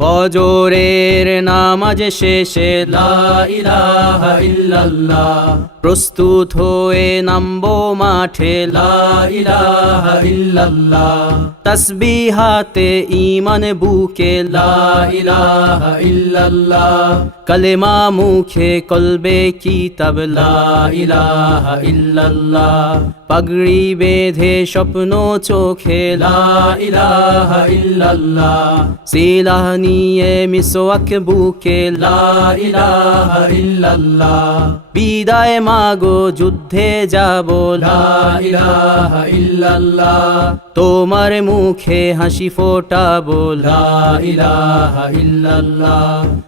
ফজরের নামাজ শেষে লা ইলাহা ইল্লাল্লাহ প্রস্তুত হয়ে নামবো মাঠে। ইল্লাল্লাহ। তসবিহাতে ঈমান বুকে। কলেমা মুখে, কলবে কিতাব। লা ইলাহা ইল্লাল্লাহ। পাগড়ি বেঁধে স্বপ্ন চোখে। লা ইলাহা ইল্লাল্লাহ। নিয়ে মিসওয়াক বুকে। বিদায় মাগো যুদ্ধে যাব। তোমার মুখে হাসি ফোটাবো। ইলাহা ইল্লাল্লাহ।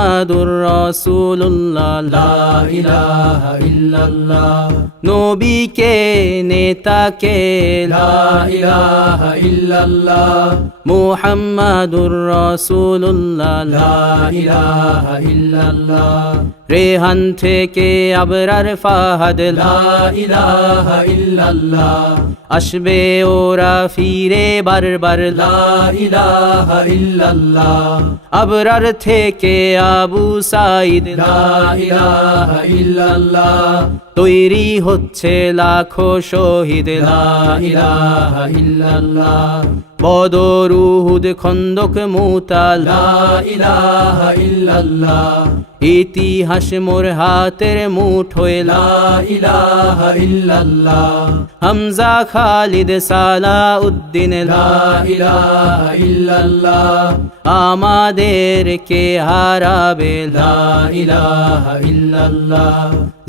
মুহাম্মাদুর রাসূলুল্লাহ, লা ইলাহা ইল্লাল্লাহ। নবীকে, নেতাকে, লা ইলাহা ইল্লাল্লাহ। মুহাম্মাদুর রাসূলুল্লাহ, লা ইলাহা ইল্লাল্লাহ। রেহান থেকে আবরার ফাহাদ, লা ইলাহা আসবে ওরা ফিরে বারবার, লা ইলাহা ইল্লাল্লাহ। আবরার থেকে আবু সাইদ তৈরি হচ্ছে লাখো শহীদ বদর উহুদ খন্দক মুতা লা ইলাহা ইল্লাল্লাহ। ইতিহাস মোর হাতের মুঠোয় লা ইলাহা ইল্লাল্লাহ। হামজা খালিদ সালা উদ্দিন লা ইলাহা ইল্লাল্লাহ। আমাদের কে হারাবে লা ইলাহা ইল্লাল্লাহ।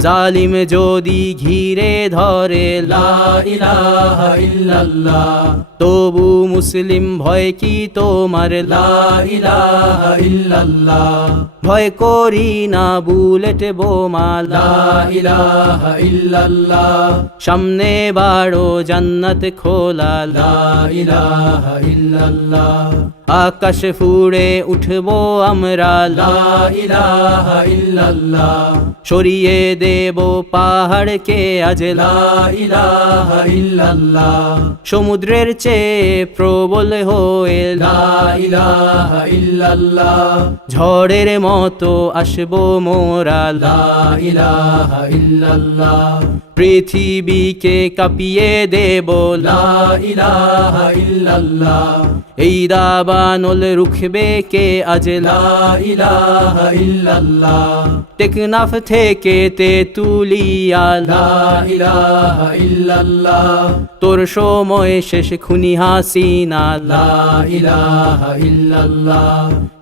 জালিম যদি ঘিরে ধরে লা ইলাহা ইল্লাল্লাহ। তবু মুসলিম ভয় কি তোমার? ভয় করি না বুলেট বোমা। সামনে বাড়ো জান্নাত খোলা। আকাশ ফুড়ে উঠবো আমরা। সরিয়ে দেব পাহাড়কে আজ। লা সমুদ্রের চেয়ে প্রবল হয়ে ঝড়ের মতো আসব মোরা পৃথিবীকে কাঁপিয়ে দেব ইল্লাল্লাহ। এই দাবানল রুখবে কে আজ লা ইলাহা ইল্লাল্লাহ। টেকনাফ থেকে তে তুলিয়া তোর সময় শেষ খুনি হাসিনা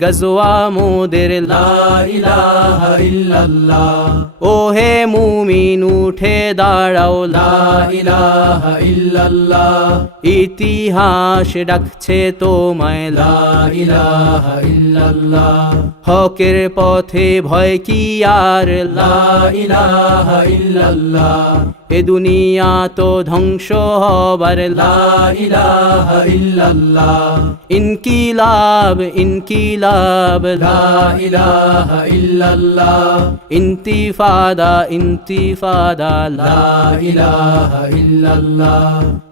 গজওয়া মোদের ও হে মুমিন, উঠে দাঁড়াও ইতিহাস ডাকছে লা হকের পথে ভয় কি আর এ দুনিয়া তো ধ্বংস হবার ইনকিলাব ইনকিলাব। ইন্তিফাদা ইন্তিফাদা।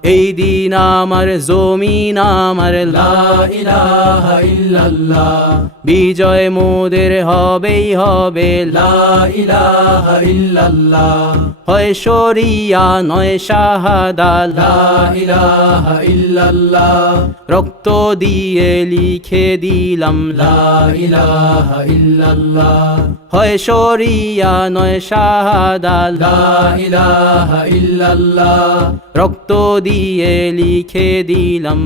এই দিন আমার জমিন আমার। বিজয় মোদের হবেই হবে। হয় শরী রিয়া নয় শাহাদা, লা ইলাহা রক্ত দিয়ে লিখে দিলাম হয় শরিয়া নয় শাহাদা, লা ইলাহা ইল্লাল্লাহ। রক্ত দিয়ে লিখে দিলাম